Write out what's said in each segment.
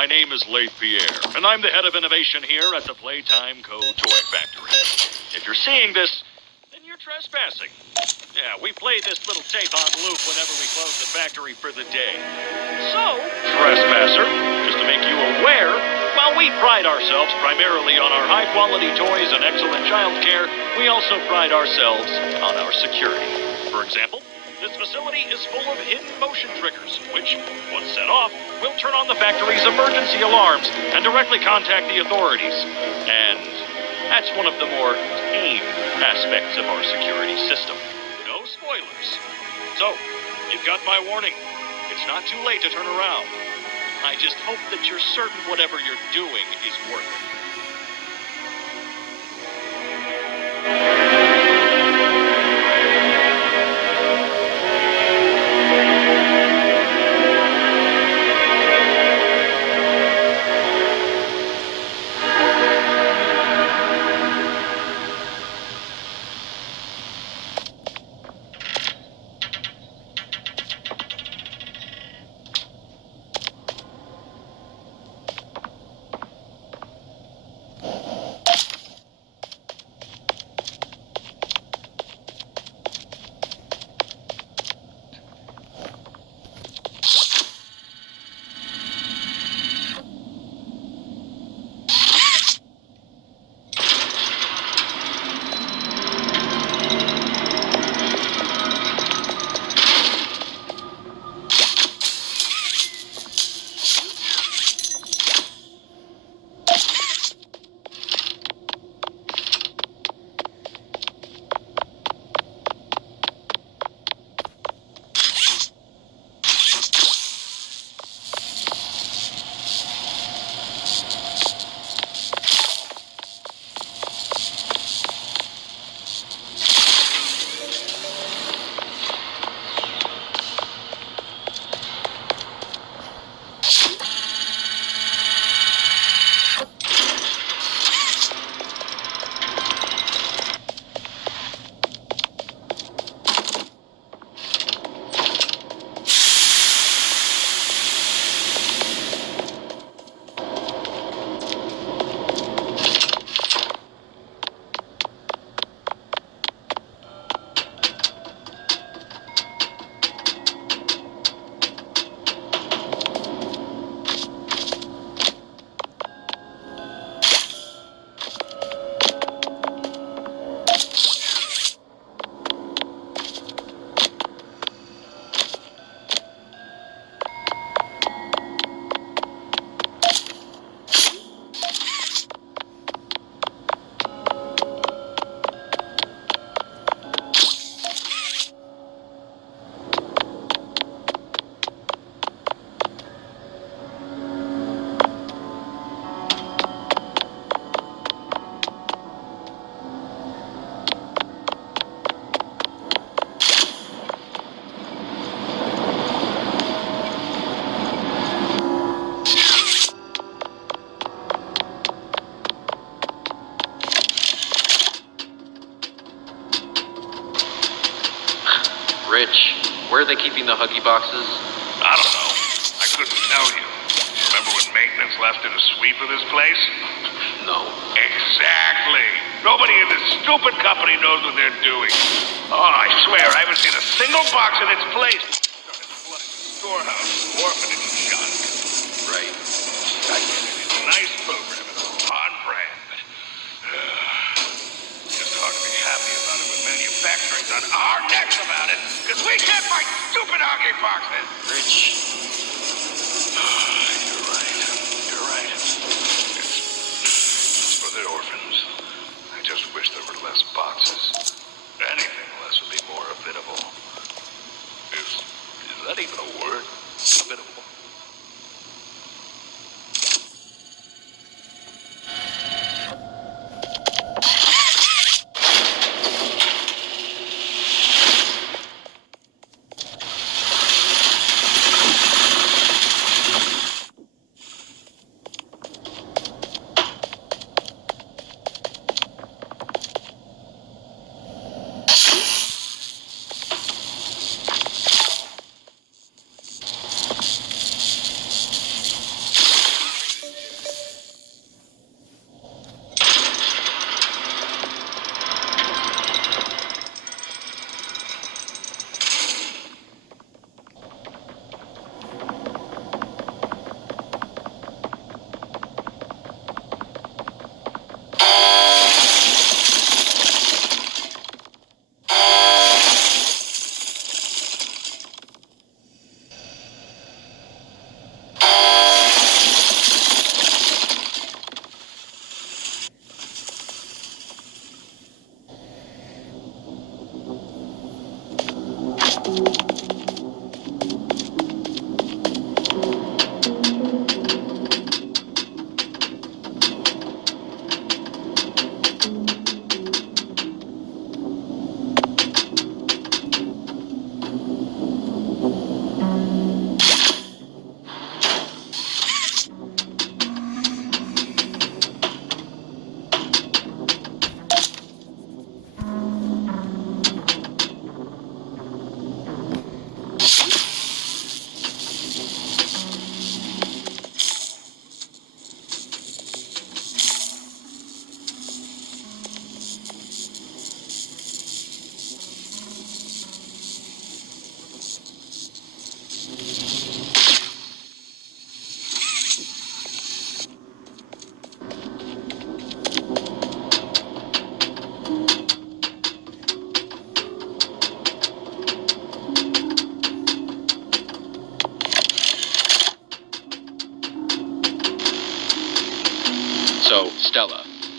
My name is Leith Pierre, and I'm the head of innovation here at the Playtime Co. Toy Factory. If you're seeing this, then you're trespassing. Yeah, we play this little tape on loop whenever we close the factory for the day. So, trespasser, just to make you aware, while we pride ourselves primarily on our high-quality toys and excellent child care, we also pride ourselves on our security. For example, this facility is full of hidden motion triggers, which, once set off, will turn on the factory's emergency alarms and directly contact the authorities. And that's one of the more tame aspects of our security system. No spoilers. So, you've got my warning. It's not too late to turn around. I just hope that you're certain whatever you're doing is worth it. Rich, where are they keeping the Huggy boxes? I don't know. I couldn't tell you. Remember when maintenance left it a sweep of this place? No. Exactly. Nobody in this stupid company knows what they're doing. Oh, I swear, I haven't seen a single box in its place. Started flooding the storehouse, orphanage, and junk. Right. It's a nice program. It's on brand, but just hard to be happy about it when manufacturing's on our necks about it, because we can't find stupid Huggy boxes. Rich. You're right. You're right. It's for the orphans. I just wish there were less boxes. Anything less would be more habitable. Is that even a word? Habitable.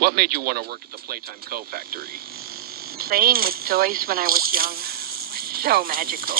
What made you want to work at the Playtime Co. factory? Playing with toys when I was young was so magical.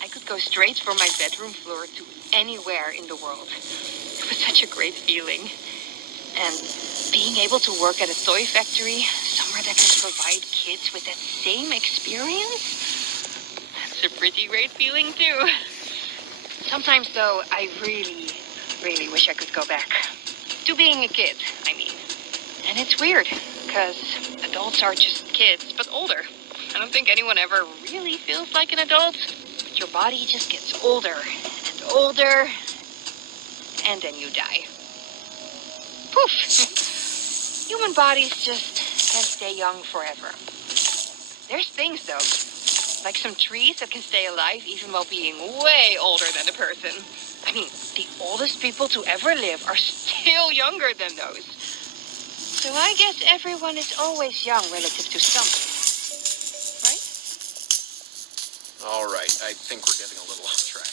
I could go straight from my bedroom floor to anywhere in the world. It was such a great feeling. And being able to work at a toy factory, somewhere that can provide kids with that same experience, that's a pretty great feeling too. Sometimes though, I really, really wish I could go back. To being a kid, I mean. And it's weird, because adults are just kids, but older. I don't think anyone ever really feels like an adult. But your body just gets older and older, and then you die. Poof! Human bodies just can't stay young forever. There's things, though, like some trees that can stay alive even while being way older than a person. I mean, the oldest people to ever live are still younger than those. So I guess everyone is always young relative to something, right? All right, I think we're getting a little off track.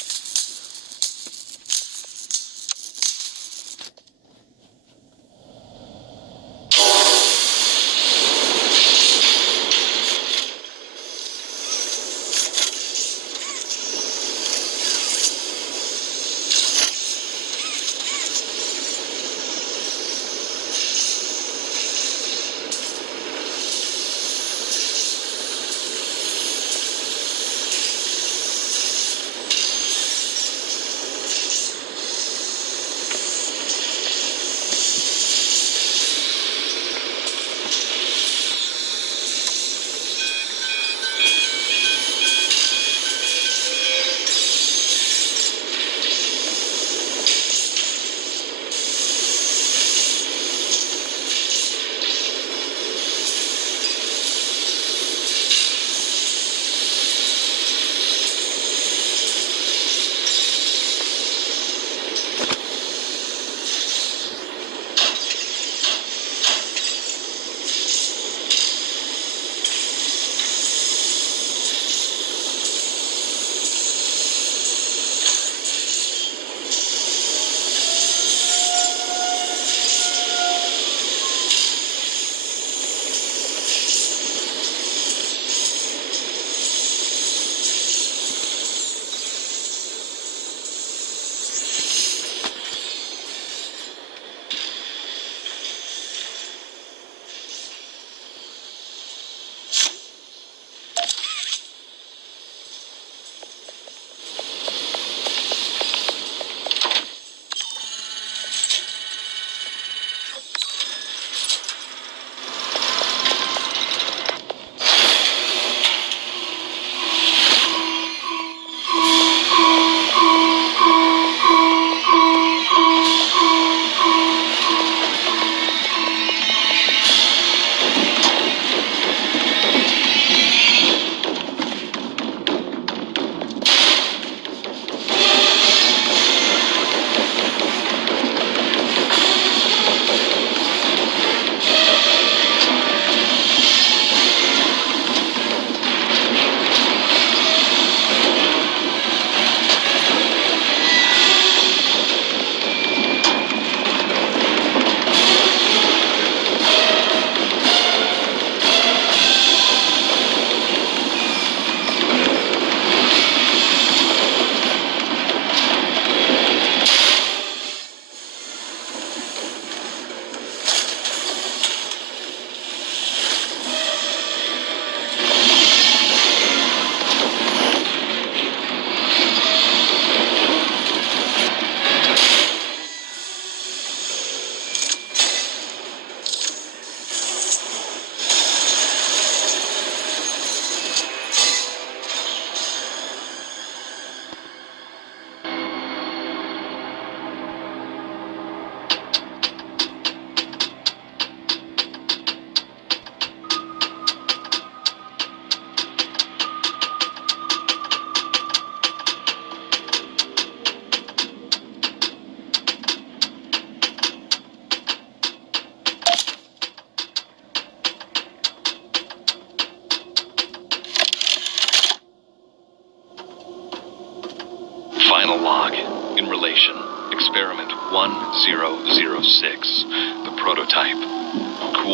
Final log. In relation. Experiment 1006. The prototype.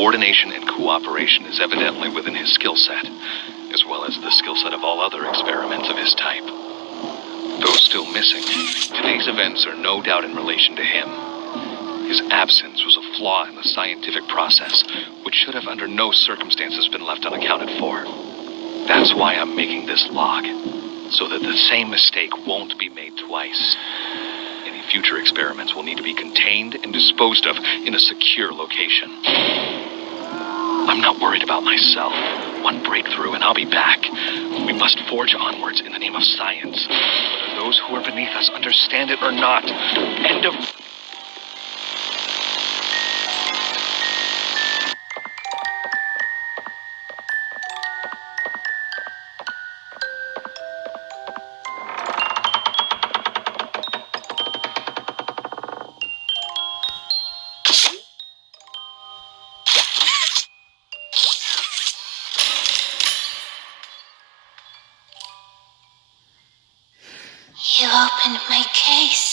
coordination and cooperation is evidently within his skill set, as well as the skill set of all other experiments of his type. Though still missing, today's events are no doubt in relation to him. His absence was a flaw in the scientific process, which should have under no circumstances been left unaccounted for. That's why I'm making this log, so that the same mistake won't be made twice. Any future experiments will need to be contained and disposed of in a secure location. I'm not worried about myself. One breakthrough and I'll be back. We must forge onwards in the name of science, whether those who are beneath us understand it or not. End of... You opened my case.